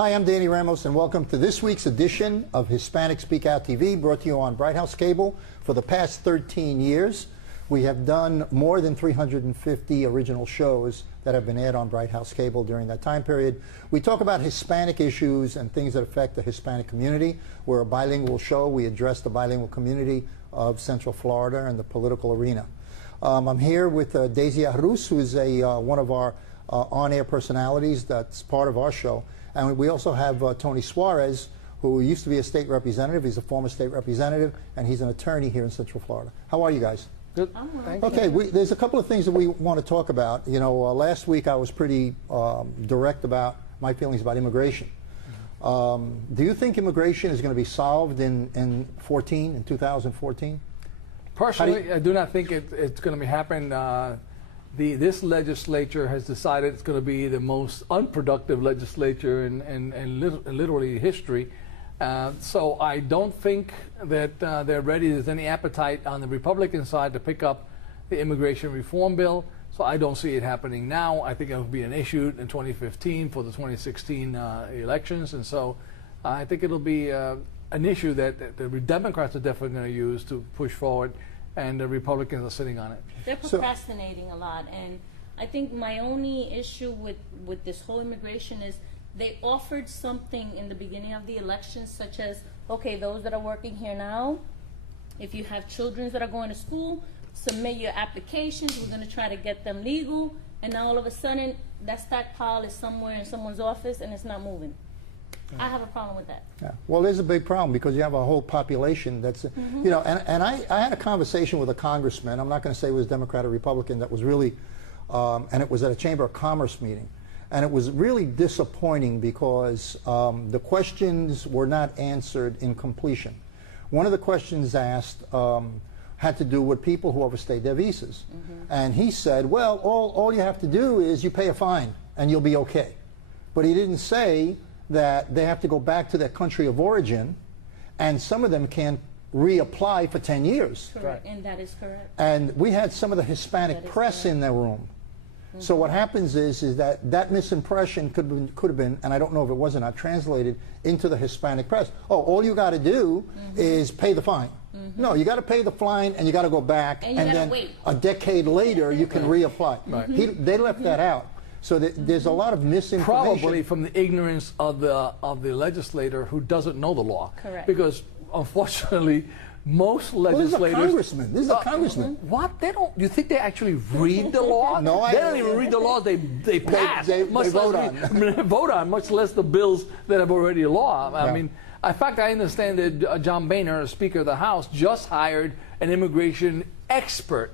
Hi, I'm Danny Ramos, and welcome to this week's edition of Hispanic Speak Out TV, brought to you on Bright House Cable. For the past 13 years, we have done more than 350 original shows that have been aired on Bright House Cable during that time period. We talk about Hispanic issues and things that affect the Hispanic community. We're a bilingual show. We address the bilingual community of Central Florida and the political arena. I'm here with Daisy Arruz, who is one of our on-air personalities that's part of our show. And we also have Tony Suarez, who used to be a state representative. He's a former state representative, and he's an attorney here in Central Florida. How are you guys? Good. Okay, there's a couple of things that we want to talk about. You know, last week I was pretty direct about my feelings about immigration. Do you think immigration is going to be solved in 2014? Personally, I do not think it's going to be happening. This legislature has decided it's going to be the most unproductive legislature in literally history. So I don't think that they're ready. There's any appetite on the Republican side to pick up the immigration reform bill. So I don't see it happening now. I think it will be an issue in 2015 for the 2016 elections. And so I think it'll be an issue that the Democrats are definitely going to use to push forward, and the Republicans are sitting on it. They're procrastinating a lot, and I think my only issue with this whole immigration is they offered something in the beginning of the election, such as, okay, those that are working here now, if you have children that are going to school, submit your applications, we're going to try to get them legal, and now all of a sudden that stockpile is somewhere in someone's office and it's not moving. I have a problem with that. Yeah. Well, there's a big problem because you have a whole population that's, you know, and I had a conversation with a congressman, I'm not going to say it was Democrat or Republican, that was really, and it was at a Chamber of Commerce meeting. And it was really disappointing because the questions were not answered in completion. One of the questions asked had to do with people who overstayed their visas. And he said, well, all you have to do is you pay a fine and you'll be okay. But he didn't say that they have to go back to their country of origin, and some of them can't reapply for 10 years. Correct, and that is correct. And we had some of the Hispanic press in the room. So what happens is that misimpression could have been, and I don't know if it was or not, translated into the Hispanic press. Oh, all you got to do is pay the fine. No, you got to pay the fine and you got to go back, and then wait. A decade later you can reapply. They left that out. So there's a lot of misinformation. Probably from the ignorance of the legislator who doesn't know the law. Correct. Because unfortunately, most legislators. This is a congressman. What? They don't. You think they actually read the law? No, they don't even read the laws they pass. They vote on. Vote on, much less the bills that have already law. I mean, in fact, I understand that John Boehner, Speaker of the House, just hired an immigration expert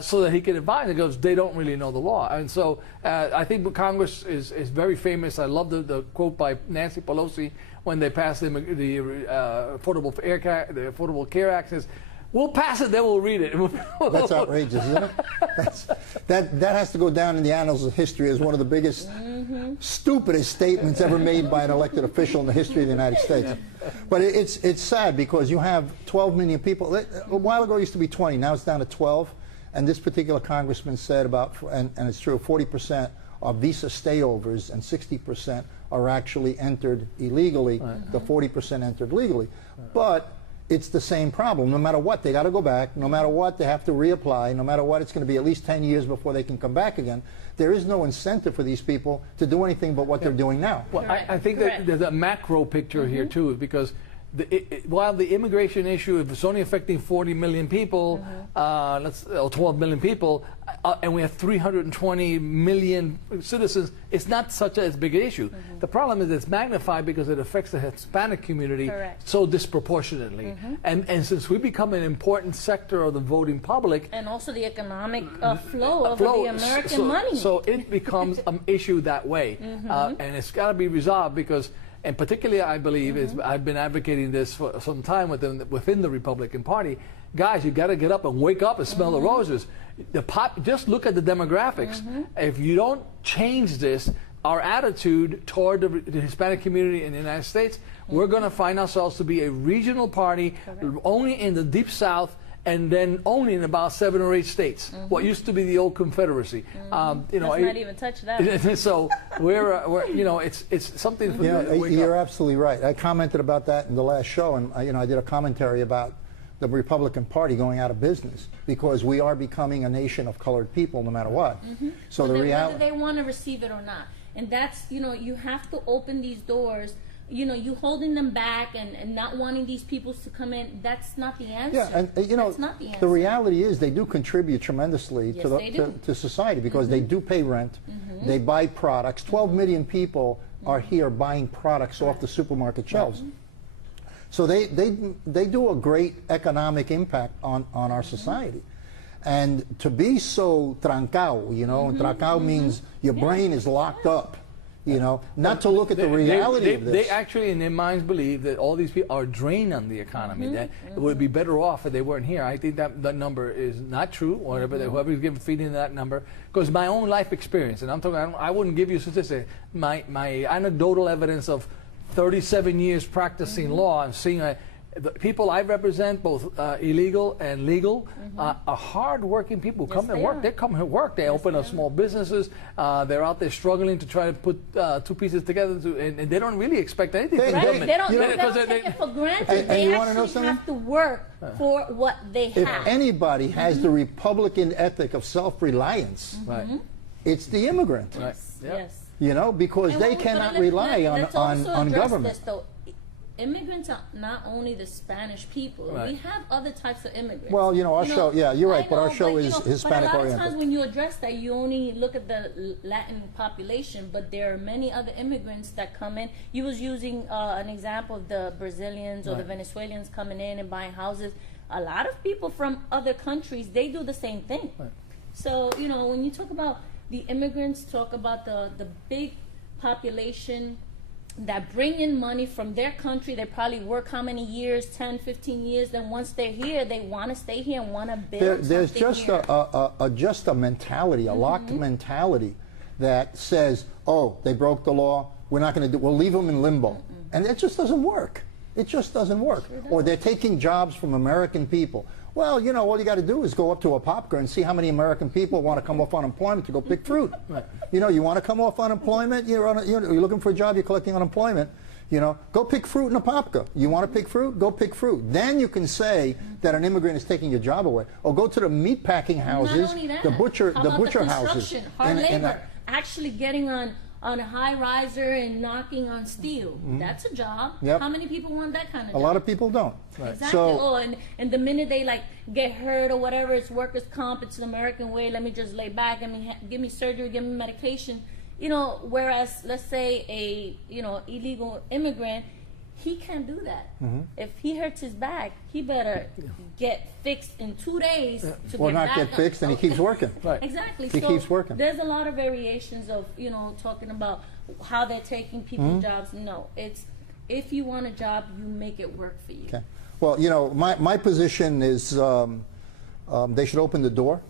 so that he can advise, because they don't really know the law. And so I think Congress is very famous. I love the quote by Nancy Pelosi when they passed the Affordable Care Act. Says, we'll pass it, then we'll read it. That's outrageous, isn't it? That has to go down in the annals of history as one of the biggest, stupidest statements ever made by an elected official in the history of the United States. But it's sad because you have 12 million people. A while ago it used to be 20, now it's down to 12. And this particular congressman said about, and it's true, 40% are visa stayovers and 60% are actually entered illegally. The 40% entered legally. But it's the same problem. No matter what, they got to go back. No matter what, they have to reapply. No matter what, it's going to be at least 10 years before they can come back again. There is no incentive for these people to do anything but what they're doing now. Well, I think that there's a macro picture here too, because while the immigration issue is only affecting 40 million people, or 12 million people, and we have 320 million citizens, it's not such a big an issue. The problem is it's magnified because it affects the Hispanic community so disproportionately. And since we become an important sector of the voting public, and also the economic flow of the American money. So it becomes an issue that way. And it's got to be resolved because, and particularly, I believe, I've been advocating this for some time within the Republican Party. Guys, you got to get up and wake up and smell the roses. Just look at the demographics. If you don't change this, our attitude toward the Hispanic community in the United States, we're going to find ourselves to be a regional party only in the Deep South and then owning about 7 or 8 states. What used to be the old Confederacy. You know, Let's not even touch that. so we're you know, it's something. For Yeah, you to wake you're up. absolutely right. I commented about that in the last show, and you know, I did a commentary about the Republican Party going out of business because we are becoming a nation of colored people, no matter what. So the Whether reality. they want to receive it or not, and that's, you know, you have to open these doors. You know, you holding them back and not wanting these people to come in, that's not the answer. Yeah, and you know, that's not the answer. the reality is they do contribute tremendously Yes, to, they do. to society because they do pay rent, they buy products. 12 million people are here buying products off the supermarket shelves. So they do a great economic impact on our society. And to be so trancao, you know, trancao means your brain is locked up, you know, not to look at the reality of this. They actually, in their minds, believe that all these people are drained on the economy. That it would be better off if they weren't here. I think that number is not true. Whatever, whoever's feeding that number, because my own life experience, and I'm talking, I wouldn't give you statistics. My anecdotal evidence of 37 years practicing law and seeing the people I represent, both illegal and legal, are hard-working people who come and they work. are. They come and work. They open up small businesses. They're out there struggling to try to put 2 pieces together, and they don't really expect anything from They- Right? government. They don't, You know- they don't take it for granted. And they you wanna know actually something? have to work for what they If have. anybody has the Republican ethic of self-reliance, Right. it's the immigrant. Right. Yeah. Yes. You know, because And they but cannot let's- rely let's on also address government. This, though. Immigrants are not only the Spanish people. Right. We have other types of immigrants. Well, you know, our show- yeah, you're right, I but our know, show you is know, Hispanic But a lot of oriented. times when you address that, you only look at the Latin population, but there are many other immigrants that come in. You was using an example of the Brazilians or the Venezuelans coming in and buying houses. A lot of people from other countries, they do the same thing. Right. So, you know, when you talk about the immigrants, talk about the big population that bring in money from their country. They probably work how many years, 10, 15 years. Then once they're here, they want to stay here and want to build There's something just here. a mentality, a locked mentality that says, oh, they broke the law, we're not going to do, we'll leave them in limbo. And it just doesn't work. It just doesn't work. Or they're taking jobs from American people. Well, you know, all you got to do is go up to a Apopka and see how many American people want to come off unemployment to go pick fruit. Right. You know, you want to come off unemployment, you're looking for a job, you're collecting unemployment. You know, go pick fruit in Apopka. You want to pick fruit? Go pick fruit. Then you can say that an immigrant is taking your job away. Or go to the meat packing houses, Not only that, the how butcher about houses. construction, hard and, labor, actually getting on a high riser and knocking on steel. That's a job. Yep. How many people want that kind of a job? lot of people don't. Exactly. So, Oh, and the minute they like get hurt or whatever, it's workers' comp. It's the American way. Let me just lay back. Give me surgery. Give me medication. You know, whereas let's say a illegal immigrant, he can't do that. If he hurts his back, he better get fixed in 2 days. To or get not back get up. fixed, and he keeps working. Right. Exactly. He so keeps working. There's a lot of variations of talking about how they're taking people's jobs. No, it's if you want a job, you make it work for you. Okay. Well, you know, my position is they should open the door,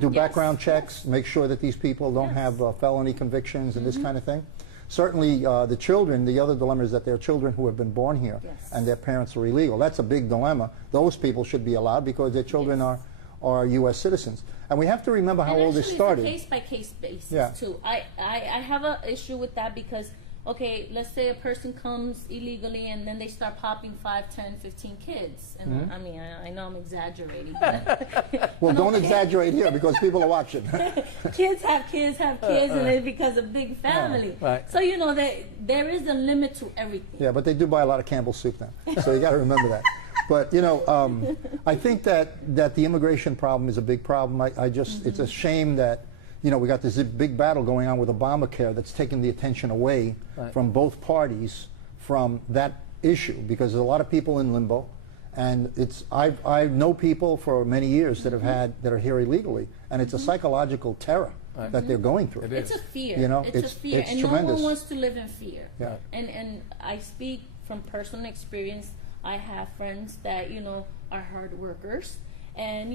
do background checks, make sure that these people don't have felony convictions and this kind of thing. Certainly, the children, the other dilemma is that there are children who have been born here Yes. and their parents are illegal. That's a big dilemma. Those people should be allowed because their children are U.S. citizens. And we have to remember how And all this actually, started. it's a case-by-case basis, Yeah. too. I have an issue with that because, okay, let's say a person comes illegally and then they start popping 5, 10, 15 kids. And I mean, I know I'm exaggerating. But Well, don't okay. exaggerate here because people are watching. Kids have kids, and it's because of big family. Right. So, there is a limit to everything. Yeah, but they do buy a lot of Campbell's soup now, so you got to remember that. But I think that the immigration problem is a big problem. I just it's a shame that we got this big battle going on with Obamacare that's taking the attention away from both parties from that issue because there's a lot of people in limbo, and I know people for many years that are here illegally, and it's a psychological terror that they're going through. It It's is. a fear. It's a fear, it's and tremendous. no one wants to live in fear. Yeah. And I speak from personal experience. I have friends that are hard workers, and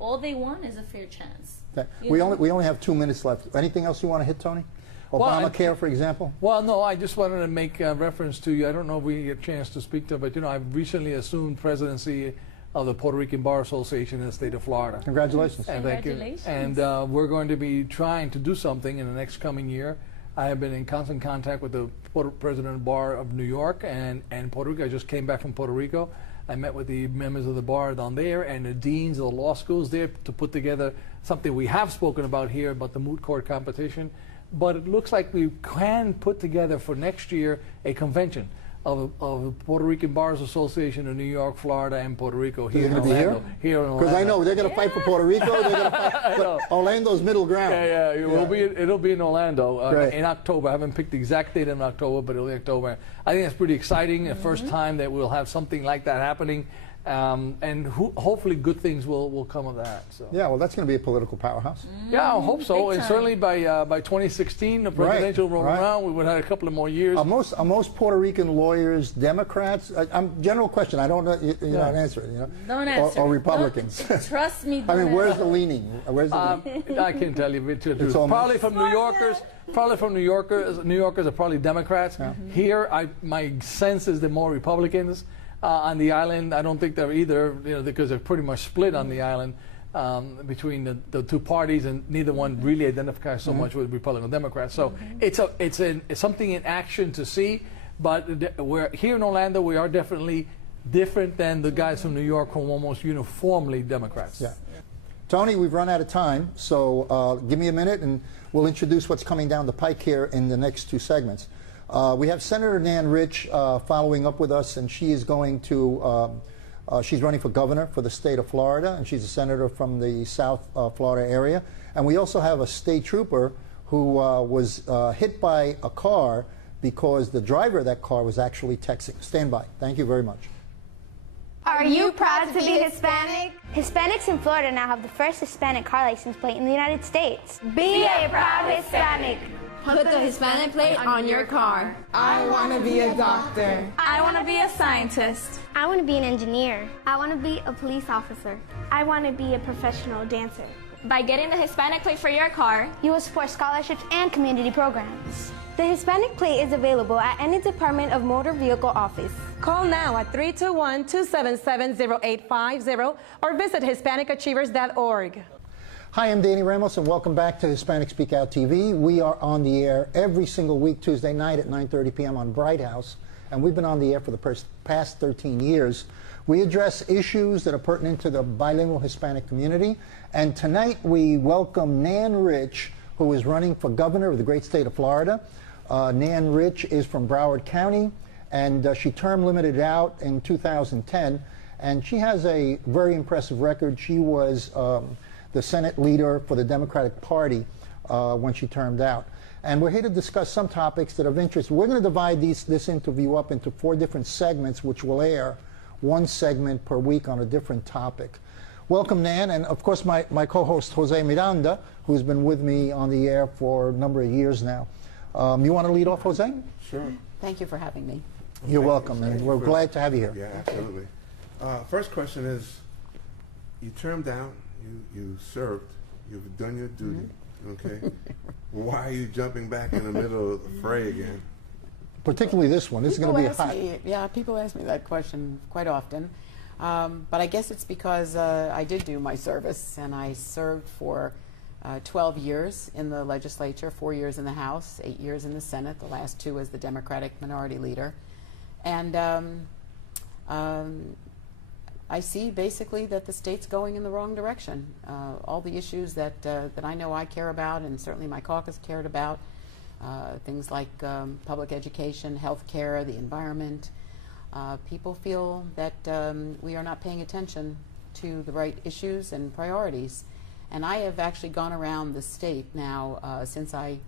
all they want is a fair chance. Okay. You We know? only have 2 minutes left. Anything else you want to hit, Tony? Well, Obamacare, for example. Well, no, I just wanted to make reference to you. I don't know if we get a chance to speak to it, but I've recently assumed presidency of the Puerto Rican Bar Association in the state of Florida. Congratulations. And thank you. Congratulations. And we're going to be trying to do something in the next coming year. I have been in constant contact with the president of the Bar of New York and Puerto Rico. I just came back from Puerto Rico. I met with the members of the bar down there and the deans of the law schools there to put together something we have spoken about here about the moot court competition. But it looks like we can put together for next year a convention of the Puerto Rican Bars Association in New York, Florida, and Puerto Rico here in You're gonna be Orlando. Here in Orlando. Because I know they're going to fight for Puerto Rico. They're going to fight. But Orlando's middle ground. Yeah, it'll be in Orlando Great. in October. I haven't picked the exact date in October, but it'll be October. I think that's pretty exciting. The first time that we'll have something like that happening, and hopefully good things will come of that. So. Yeah, well, that's going to be a political powerhouse. Yeah, I hope so. Big And time. certainly by 2016, the presidential roll right. around, we would have a couple of more years. Are most Puerto Rican lawyers Democrats? General question. I don't know. You're not answering. You know, Don't answer. Or Republicans. Trust me. I mean, don't where's answer. the leaning? Where's the leaning? I can tell you, It's almost- probably from New Yorkers. Probably from New Yorkers. New Yorkers are probably Democrats. Here, my sense is they're more Republicans. On the island, I don't think they're either, because they're pretty much split on the island between the two parties, and neither one really identifies so much with Republican or Democrats. So it's something in action to see. But we're here in Orlando. We are definitely different than the guys from New York who are almost uniformly Democrats. Yeah. Tony, we've run out of time, so give me a minute and we'll introduce what's coming down the pike here in the next two segments. We have Senator Nan Rich following up with us, and she is going to, she's running for governor for the state of Florida, and she's a senator from the South Florida area. And we also have a state trooper who was hit by a car because the driver of that car was actually texting. Stand by. Thank you very much. Are you proud to be Hispanic? Hispanics in Florida now have the first Hispanic car license plate in the United States. Be a proud Hispanic. Put the Hispanic plate on your car. I want to be a doctor. I want to be a scientist. I want to be an engineer. I want to be a police officer. I want to be a professional dancer. By getting the Hispanic plate for your car, You will support scholarships and community programs. The Hispanic plate is available at any Department of Motor Vehicle office. Call now at 321-277-0850 or visit HispanicAchievers.org. Hi, I'm Danny Ramos, and welcome back to Hispanic Speak Out TV. We are on the air every single week, Tuesday night at 9:30 p.m. on Bright House, and we've been on the air for the past 13 years. We address issues that are pertinent to the bilingual Hispanic community, and tonight we welcome Nan Rich, who is running for governor of the great state of Florida. Nan Rich is from Broward County, and she term limited out in 2010, and she has a very impressive record. She was the Senate leader for the Democratic Party when she termed out. And we're here to discuss some topics that are of interest. We're going to divide this interview up into 4 different segments, which will air 1 segment per week on a different topic. Welcome, Nan, and of course my co-host, Jose Miranda, who's been with me on the air for a number of years now. You want to lead off, Jose? Sure. Thank you for having me. You're welcome, and we're glad to have you here. Yeah, absolutely. First question is, you termed out, you served, you've done your duty, okay? Why are you jumping back in the middle of the fray again? Particularly this one. This is going to be hot. People ask me that question quite often. But I guess it's because I did do my service, and I served for 12 years in the legislature, 4 years in the House, 8 years in the Senate, the last 2 as the Democratic Minority Leader. And I see basically that the state's going in the wrong direction. All the issues that I know I care about, and certainly my caucus cared about, things like public education, health care, the environment, people feel that we are not paying attention to the right issues and priorities. And I have actually gone around the state now since I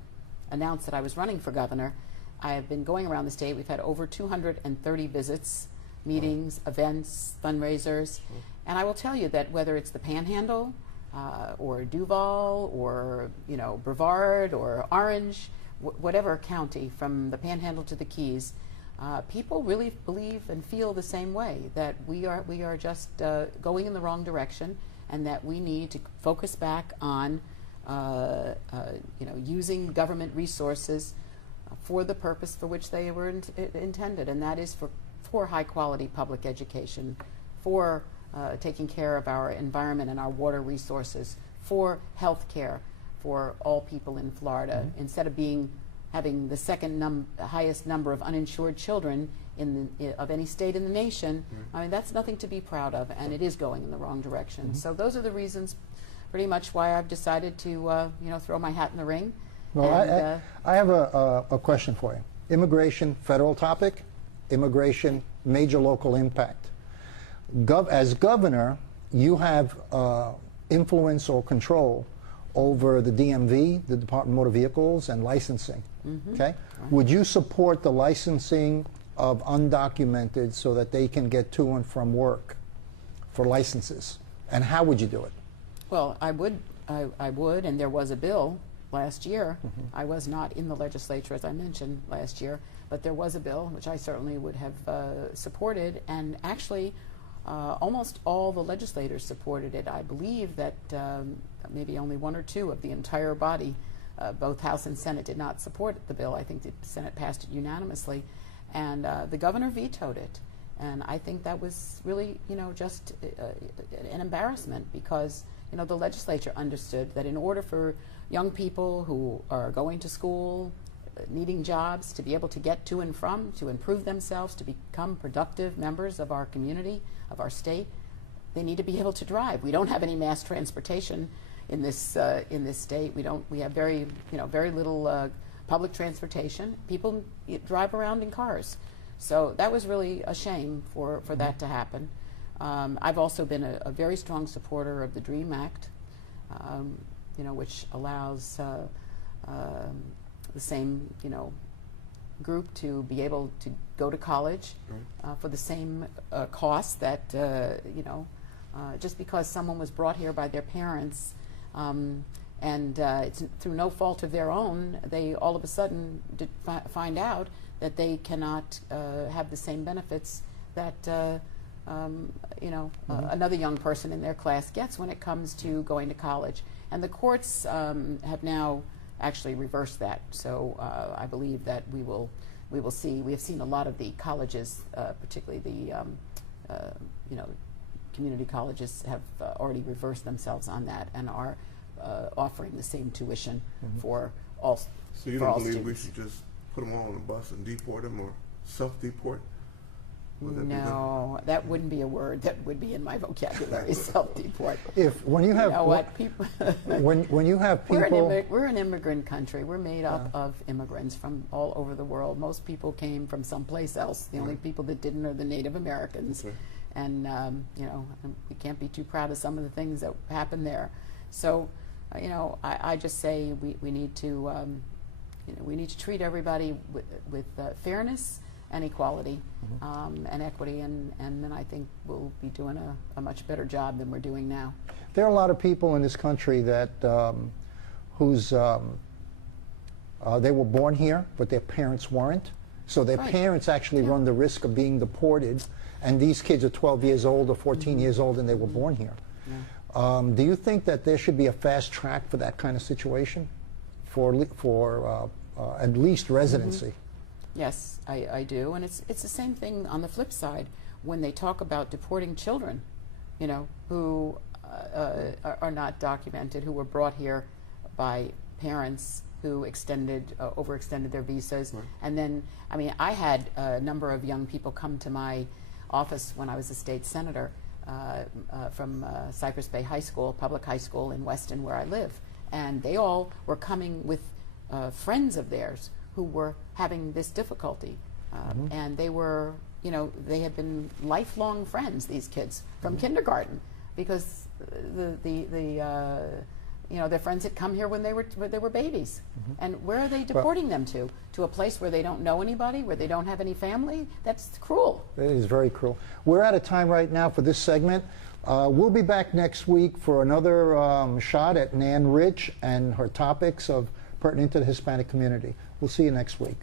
announced that I was running for governor. I have been going around the state. We've had over 230 visits, meetings, events, fundraisers. And I will tell you that whether it's the Panhandle or Duval or Brevard or Orange, whatever county from the Panhandle to the Keys, people really believe and feel the same way, that we are just going in the wrong direction, and that we need to focus back on using government resources for the purpose for which they were intended, and that is for high quality public education, for taking care of our environment and our water resources, for health care for all people in Florida, instead of having the second highest number of uninsured children of any state in the nation. I mean, that's nothing to be proud of, and it is going in the wrong direction. So those are the reasons pretty much why I've decided to throw my hat in the ring. Well, And, I have a question for you. Immigration, federal topic. Immigration, major local impact. As governor, you have influence or control over the DMV, the Department of Motor Vehicles, and licensing. Okay? Would you support the licensing of undocumented so that they can get to and from work for licenses? And how would you do it? Well, I would, and there was a bill last year. I was not in the legislature, as I mentioned, last year, but there was a bill which I certainly would have supported, and actually almost all the legislators supported it. I believe that maybe only one or two of the entire body, both House and Senate, did not support the bill. I think the Senate passed it unanimously, and the governor vetoed it. And I think that was really, just an embarrassment, because the legislature understood that in order for young people who are going to school, needing jobs, to be able to get to and from, to improve themselves, to become productive members of our community, of our state, they need to be able to drive. We don't have any mass transportation in this state. We have very little public transportation. People drive around in cars. So that was really a shame for that to happen. I've also been a very strong supporter of the DREAM Act, which allows the same, group to be able to go to college for the same cost that, just because someone was brought here by their parents and it's through no fault of their own, they all of a sudden find out that they cannot have the same benefits that another young person in their class gets when it comes to going to college. And the courts have now actually reversed that. So I believe that we will see. We have seen a lot of the colleges, particularly the community colleges, have already reversed themselves on that and are offering the same tuition for all. So you don't believe we should just put them all on a bus and deport them, or self-deport? No, that wouldn't be a word that would be in my vocabulary. Self-deport. When you have people, when you have people, we're an immigrant country. We're made up of immigrants from all over the world. Most people came from someplace else. The only people that didn't are the Native Americans, and we can't be too proud of some of the things that happened there. So, I just say we need to treat everybody with fairness and equality and equity, and then I think we'll be doing a much better job than we're doing now. There are a lot of people in this country that whose they were born here, but their parents weren't. So their parents actually run the risk of being deported, and these kids are 12 years old or 14 years old, and they were born here. Do you think that there should be a fast track for that kind of situation, for at least residency? Yes, I do, and it's the same thing on the flip side when they talk about deporting children, who are not documented, who were brought here by parents who overextended their visas, and then I had a number of young people come to my office when I was a state senator from Cypress Bay High School, public high school in Weston, where I live, and they all were coming with friends of theirs who were having this difficulty, and they were, they had been lifelong friends, these kids, from kindergarten, because their friends had come here when they were babies. And where are they deporting them to? To a place where they don't know anybody, where they don't have any family? That's cruel. It is very cruel. We're out of time right now for this segment. We'll be back next week for another shot at Nan Rich and her topics pertinent to the Hispanic community. We'll see you next week.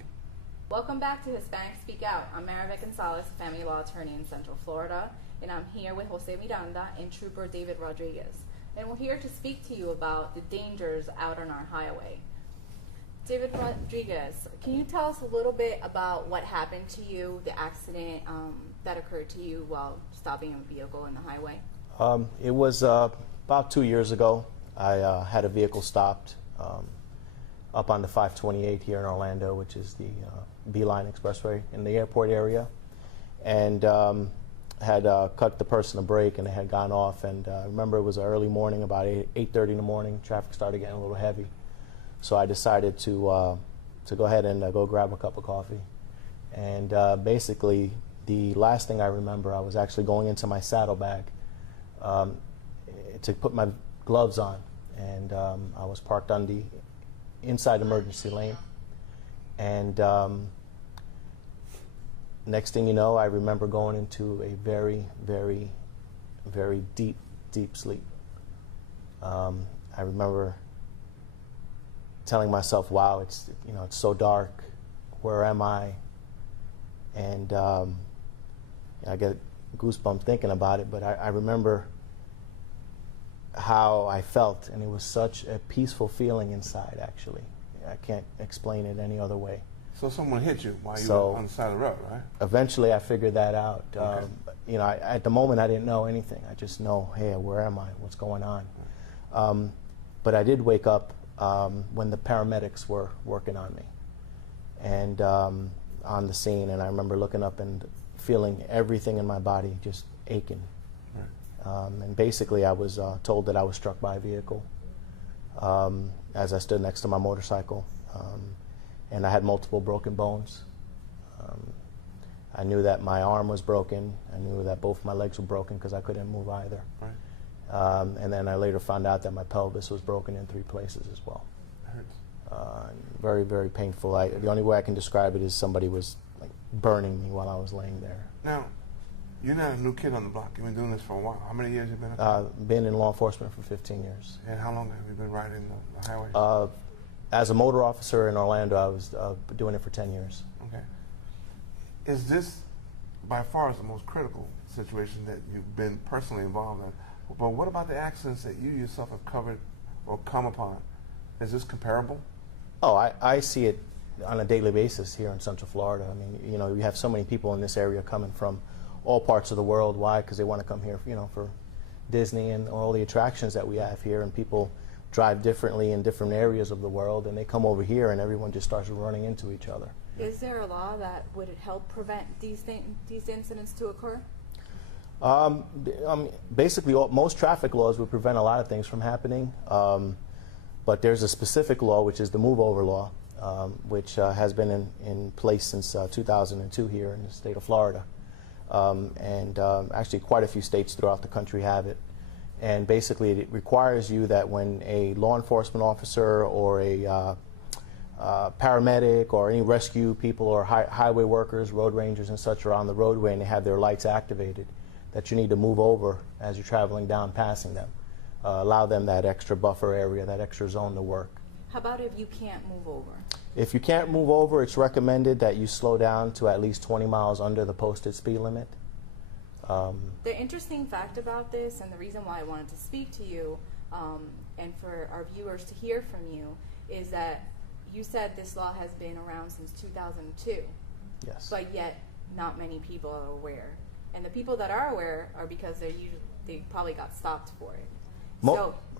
Welcome back to Hispanic Speak Out. I'm Maribeth Gonzalez, a family law attorney in Central Florida, and I'm here with Jose Miranda and Trooper David Rodriguez. And we're here to speak to you about the dangers out on our highway. David Rodriguez, can you tell us a little bit about what happened to you, the accident that occurred to you while stopping a vehicle in the highway? It was about 2 years ago. I had a vehicle stopped up on the 528 here in Orlando, which is the Beeline Expressway in the airport area, and had cut the person a break, and they had gone off. And I remember it was an early morning, about 8:30 in the morning. Traffic started getting a little heavy, so I decided to go ahead and go grab a cup of coffee. And basically, the last thing I remember, I was actually going into my saddlebag to put my gloves on, and I was parked on the inside emergency lane. And next thing you know, I remember going into a very, very, very deep, deep sleep. I remember telling myself, "Wow, it's so dark. Where am I?" And I get goosebumps thinking about it. But I remember how I felt, and it was such a peaceful feeling inside. Actually, I can't explain it any other way. So someone hit you while you were on the side of the road, right? Eventually, I figured that out. Okay. At the moment, I didn't know anything. I just know, hey, where am I? What's going on? But I did wake up when the paramedics were working on me, and on the scene. And I remember looking up and feeling everything in my body just aching. Right. And basically, I was told that I was struck by a vehicle as I stood next to my motorcycle. And I had multiple broken bones. I knew that my arm was broken. I knew that both my legs were broken because I couldn't move either. Right. And then I later found out that my pelvis was broken in 3 places as well. It hurts. Very, very painful. The only way I can describe it is somebody was like burning me while I was laying there. Now, you're not a new kid on the block. You've been doing this for a while. How many years have you been? Been in law enforcement for 15 years. And how long have you been riding the highway? As a motor officer in Orlando, I was doing it for 10 years. Okay. Is this by far the most critical situation that you've been personally involved in? But what about the accidents that you yourself have covered or come upon? Is this comparable? Oh, I see it on a daily basis here in Central Florida. I mean, you have so many people in this area coming from all parts of the world. Why? Because they want to come here, for Disney and all the attractions that we have here, and people drive differently in different areas of the world, and they come over here and everyone just starts running into each other. Is there a law that would help prevent these incidents to occur? Basically, most traffic laws would prevent a lot of things from happening, but there's a specific law, which is the Move Over Law, which has been in place since 2002 here in the state of Florida. And actually quite a few states throughout the country have it. And basically it requires you that when a law enforcement officer or a paramedic or any rescue people or highway workers, road rangers and such are on the roadway and they have their lights activated, that you need to move over as you're traveling down passing them. Allow them that extra buffer area, that extra zone to work. How about if you can't move over? If you can't move over, it's recommended that you slow down to at least 20 miles under the posted speed limit. The interesting fact about this, and the reason why I wanted to speak to you, and for our viewers to hear from you, is that you said this law has been around since 2002. Yes. But yet, not many people are aware. And the people that are aware are because they probably got stopped for it.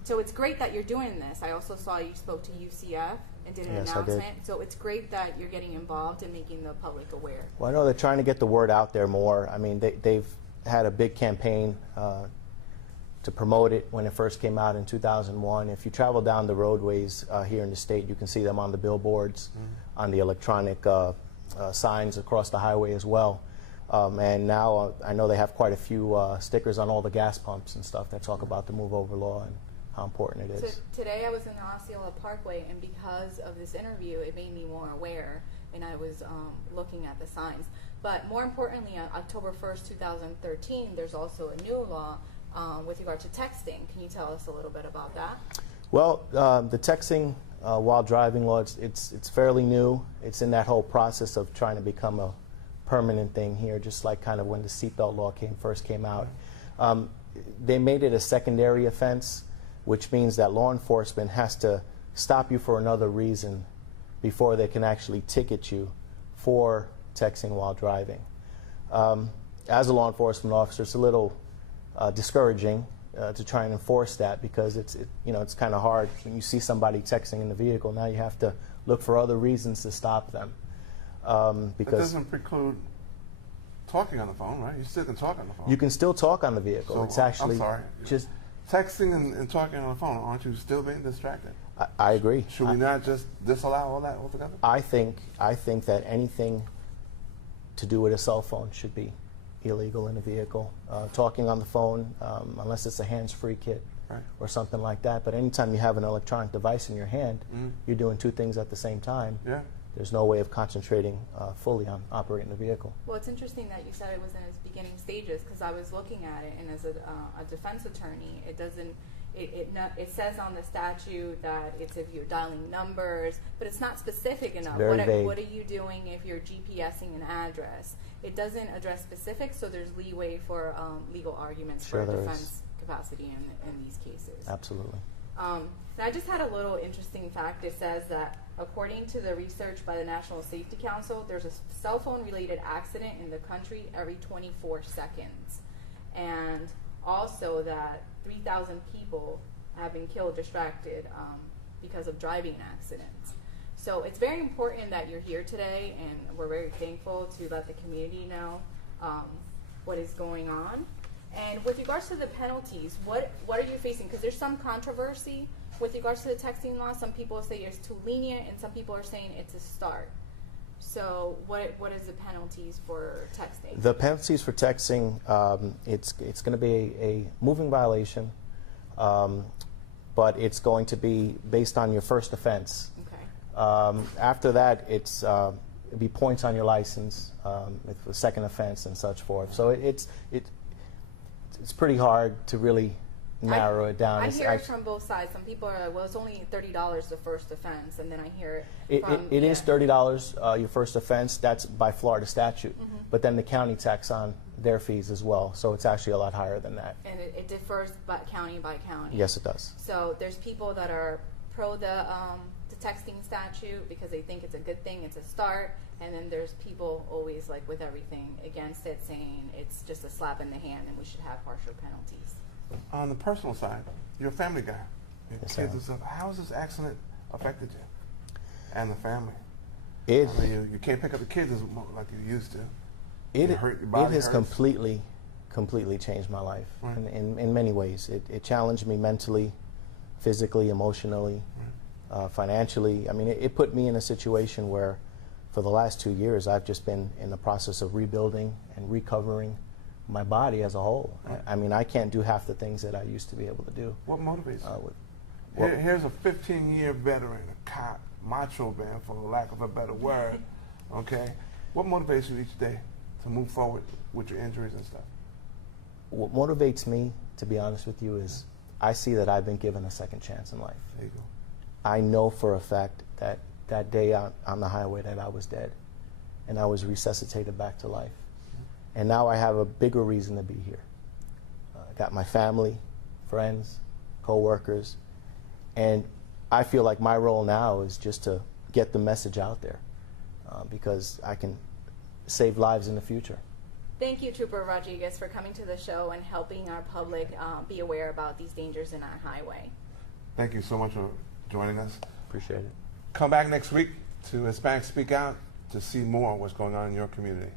So it's great that you're doing this. I also saw you spoke to UCF and did an announcement. I did. So it's great that you're getting involved and making the public aware. Well, I know they're trying to get the word out there more. I mean, they've had a big campaign to promote it when it first came out in 2001. If you travel down the roadways here in the state, you can see them on the billboards, on the electronic signs across the highway as well. And now I know they have quite a few stickers on all the gas pumps and stuff that talk about the Move Over Law and how important it is. So today I was in the Osceola Parkway, and because of this interview, it made me more aware, and I was looking at the signs. But more importantly, on October 1st, 2013, there's also a new law with regard to texting. Can you tell us a little bit about that? Well, the texting while driving law, it's fairly new. It's in that whole process of trying to become a permanent thing here, just like kind of when the seatbelt law first came out. They made it a secondary offense, which means that law enforcement has to stop you for another reason before they can actually ticket you for texting while driving. As a law enforcement officer, it's a little discouraging to try and enforce that, because it's kind of hard when you see somebody texting in the vehicle. Now you have to look for other reasons to stop them. It Because doesn't preclude talking on the phone, right? You still can talk on the phone. you can still talk on the vehicle. So, It's actually I'm sorry. just. Texting and talking on the phone, aren't you still being distracted? I agree. Should we not just disallow all that altogether? I think that anything to do with a cell phone should be illegal in a vehicle. Talking on the phone, unless it's a hands-free kit or something like that. But anytime you have an electronic device in your hand, you're doing two things at the same time. Yeah. There's no way of concentrating fully on operating the vehicle. Well, it's interesting that you said it was in its beginning stages, because I was looking at it, and as a defense attorney, it doesn't. It says on the statute that it's if you're dialing numbers, but it's not specific enough. very vague. What are you doing if you're GPSing an address? It doesn't address specifics, so there's leeway for legal arguments Sure for there is. defense capacity in these cases. Absolutely. And I just had a little interesting fact. It says that according to the research by the National Safety Council, there's a cell phone related accident in the country every 24 seconds. And also that 3,000 people have been killed distracted because of driving accidents. So it's very important that you're here today, and we're very thankful to let the community know what is going on. And with regards to the penalties, what are you facing? Because there's some controversy with regards to the texting law. Some people say it's too lenient, and some people are saying it's a start. So what is the penalties for texting? The penalties for texting, it's going to be a moving violation, but it's going to be based on your first offense. Okay. After that, it'll be points on your license, with the second offense and such forth. So it's pretty hard to really narrow it down. I hear it from both sides. Some people are like, well, it's only $30 the first offense, and then I hear It is $30 your first offense. That's by Florida statute. But then the county tax on their fees as well. So it's actually a lot higher than that. And it differs by county. Yes, it does. So there's people that are pro the texting statute because they think it's a good thing, it's a start, and then there's people always like with everything against it, saying it's just a slap in the hand and we should have harsher penalties. On the personal side, you're a family guy. Your Yes, kids I am. and stuff. How has this accident affected you and the family? It I mean, you can't pick up the kids like you used to. it, You hurt- your it body has hurts. completely changed my life Right. in many ways. It challenged me mentally, physically, emotionally, financially. I mean, it put me in a situation where for the last 2 years I've just been in the process of rebuilding and recovering my body as a whole. I mean, I can't do half the things that I used to be able to do. What motivates you? Well- Here's a 15-year veteran, a cop, macho man, for lack of a better word. Okay, what motivates you each day to move forward with your injuries and stuff? What motivates me, to be honest with you, is I see that I've been given a second chance in life. There you go. I know for a fact that that day out on the highway that I was dead, and I was resuscitated back to life. And now I have a bigger reason to be here. I got my family, friends, co-workers, and I feel like my role now is just to get the message out there because I can save lives in the future. Thank you, Trooper Rodriguez, for coming to the show and helping our public be aware about these dangers in our highway. Thank you so much for joining us. Appreciate it. Come back next week to Hispanic Speak Out to see more of what's going on in your community.